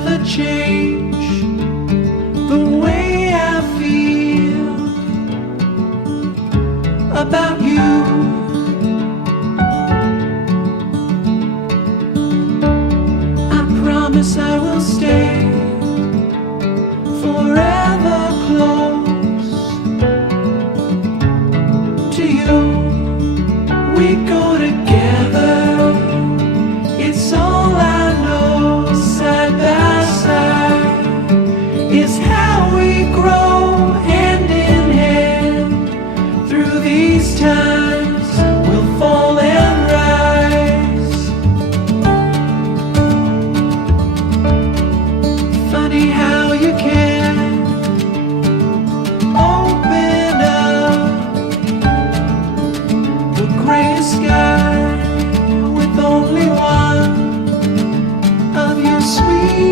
never change the way I feel about you. I promise I will stay forever close to you. We go together, it's all I know. Side by side is how we grow, hand in hand. Through these times we'll fall and rise. Funny how you can open up the gray sky with only one of your sweet